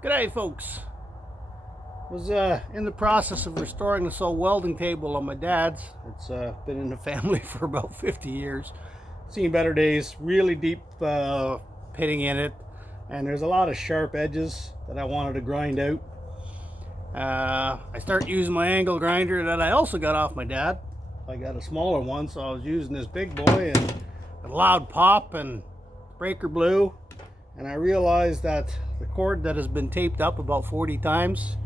G'day folks. Was in the process of restoring this old welding table on my dad's. It's been in the family for about 50 years. Seen better days. Really deep pitting in it, and there's a lot of sharp edges that I wanted to grind out. I start using my angle grinder that I also got off my dad. I got a smaller one, so I was using this big boy, and a loud pop and breaker blew, and I realized that the cord that has been taped up about 40 times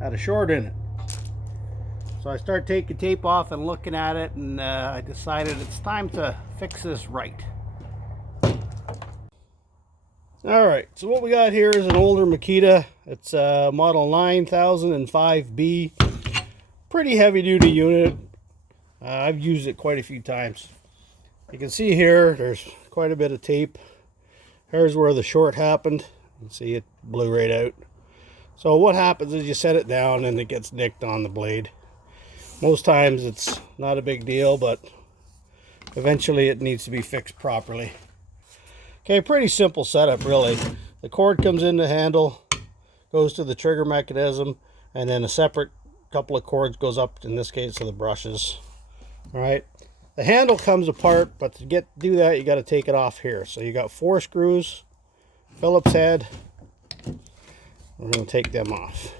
had a short in it. So I start taking tape off and looking at it, and I decided it's time to fix this right. Alright, so what we got here is an older Makita. It's a model 9005B. Pretty heavy duty unit. I've used it quite a few times. You can see here there's quite a bit of tape. Here's where the short happened. You can see it blew right out. So what happens is you set it down and it gets nicked on the blade. Most times it's not a big deal, but eventually it needs to be fixed properly. Okay, pretty simple setup really. The cord comes in the handle, goes to the trigger mechanism, and then a separate couple of cords goes up, in this case, to the brushes. All right, the handle comes apart, but to do that you got to take it off here. So you got 4 screws, Phillips head. We're going to take them off.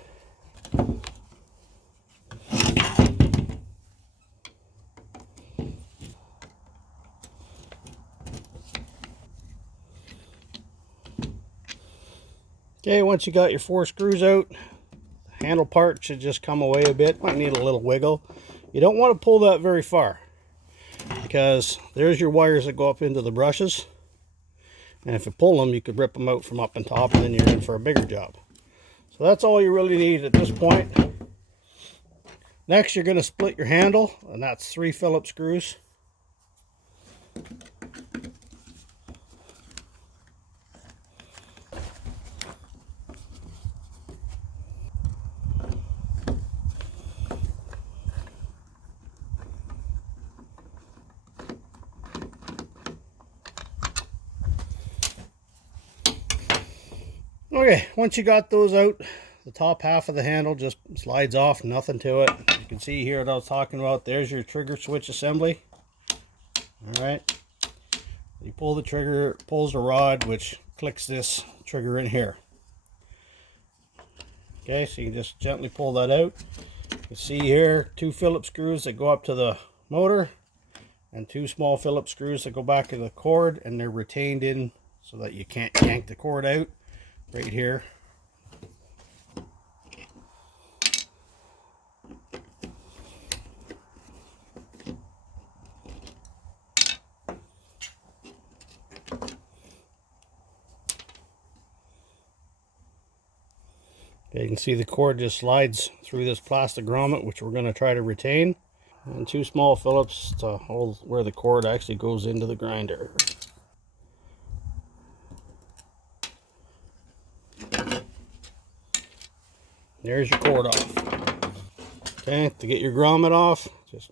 Okay, once you got your 4 screws out, the handle part should just come away a bit. Might need a little wiggle. You don't want to pull that very far, because there's your wires that go up into the brushes, and if you pull them you could rip them out from up on top, and then you're in for a bigger job. So that's all you really need at this point. Next you're going to split your handle, and that's 3 Phillips screws. Okay, once you got those out, the top half of the handle just slides off, nothing to it. You can see here what I was talking about. There's your trigger switch assembly. All right, you pull the trigger, it pulls the rod, which clicks this trigger in here. Okay, so you can just gently pull that out. You can see here 2 Phillips screws that go up to the motor, and 2 small Phillips screws that go back to the cord, and they're retained in so that you can't yank the cord out. Right here. Okay, you can see the cord just slides through this plastic grommet, which we're going to try to retain, and 2 small Phillips to hold where the cord actually goes into the grinder. There's your cord off. Okay, to get your grommet off, just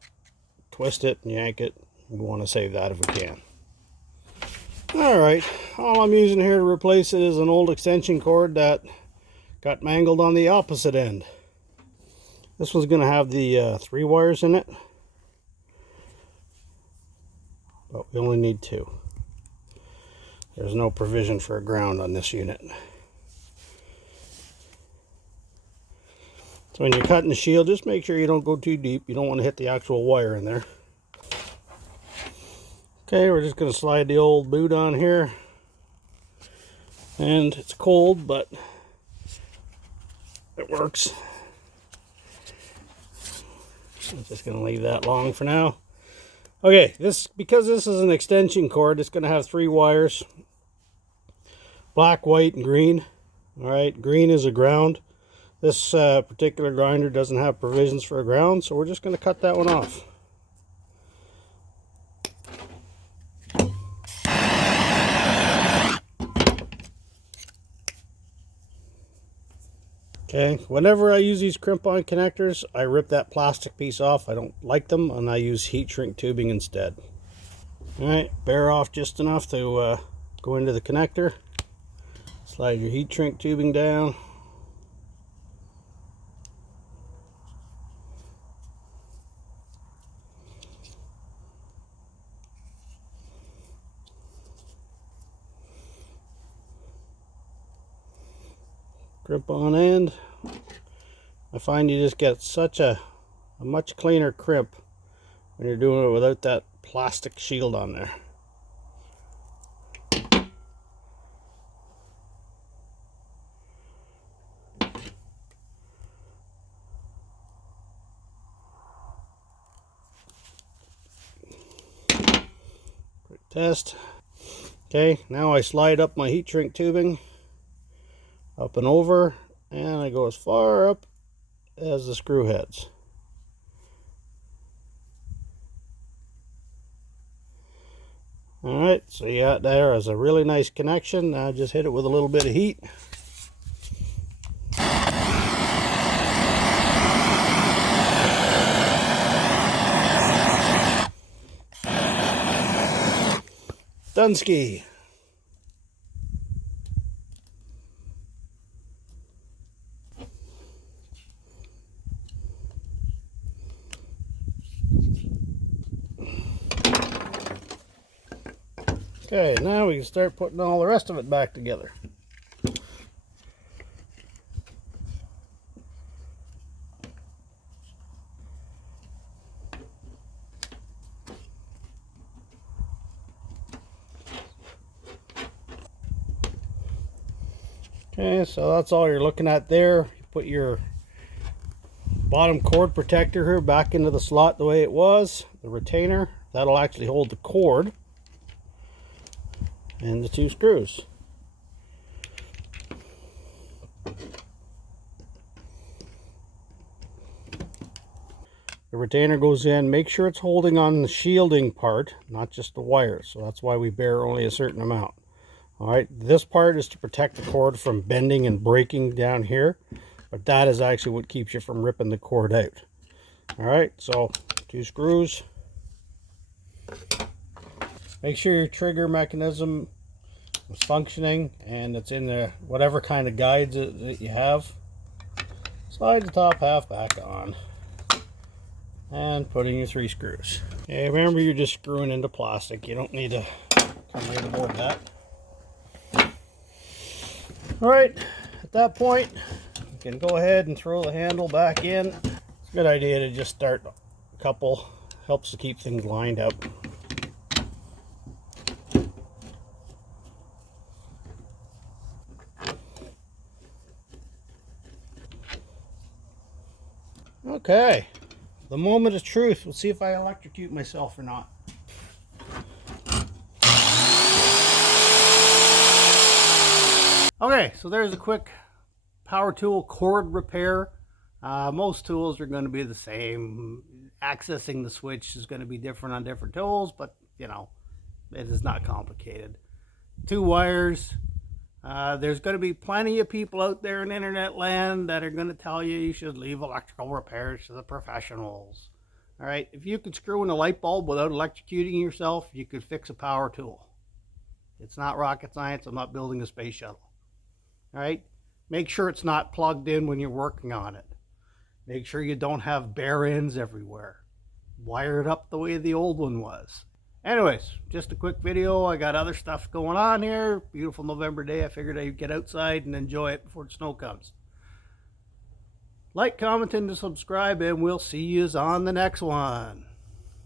twist it and yank it. We want to save that if we can. Alright, all I'm using here to replace it is an old extension cord that got mangled on the opposite end. This one's going to have the 3 wires in it, but we only need 2. There's no provision for a ground on this unit. So when you're cutting the shield, just make sure you don't go too deep. You don't want to hit the actual wire in there. Okay, we're just going to slide the old boot on here. And it's cold, but it works. I'm just going to leave that long for now. Okay, because this is an extension cord, it's going to have 3 wires. Black, white, and green. Alright, green is a ground. This particular grinder doesn't have provisions for a ground, so we're just going to cut that one off. Okay, whenever I use these crimp-on connectors, I rip that plastic piece off. I don't like them, and I use heat shrink tubing instead. Alright, bear off just enough to go into the connector. Slide your heat shrink tubing down. Crimp on end. I find you just get such a much cleaner crimp when you're doing it without that plastic shield on there. Quick test. Okay, now I slide up my heat shrink tubing up and over, and I go as far up as the screw heads. Alright, so you got there as a really nice connection. Now just hit it with a little bit of heat. Dunsky. Okay, now we can start putting all the rest of it back together. Okay, so that's all you're looking at there. You put your bottom cord protector here back into the slot the way it was, the retainer. That'll actually hold the cord and the two screws. The retainer goes in. Make sure it's holding on the shielding part, not just the wires. So that's why we bear only a certain amount. Alright, this part is to protect the cord from bending and breaking down here, but that is actually what keeps you from ripping the cord out. Alright, so two screws. Make sure your trigger mechanism is functioning and it's in the whatever kind of guides that you have. Slide the top half back on and put in your three screws. Okay, remember you're just screwing into plastic. You don't need to come right aboard that. Alright, at that point you can go ahead and throw the handle back in. It's a good idea to just start a couple. Helps to keep things lined up. Okay, the moment of truth. We'll see if I electrocute myself or not. Okay, so there's a quick power tool cord repair. Most tools are going to be the same. Accessing the switch is going to be different on different tools, but you know, it is not complicated. Two wires. There's going to be plenty of people out there in internet land that are going to tell you you should leave electrical repairs to the professionals. All right, if you could screw in a light bulb without electrocuting yourself, you could fix a power tool. It's not rocket science. I'm not building a space shuttle. All right, make sure it's not plugged in when you're working on it. Make sure you don't have bare ends everywhere. Wire it up the way the old one was. Anyways, just a quick video. I got other stuff going on here. Beautiful November day. I figured I'd get outside and enjoy it before the snow comes. Like, comment, and subscribe, and we'll see you on the next one.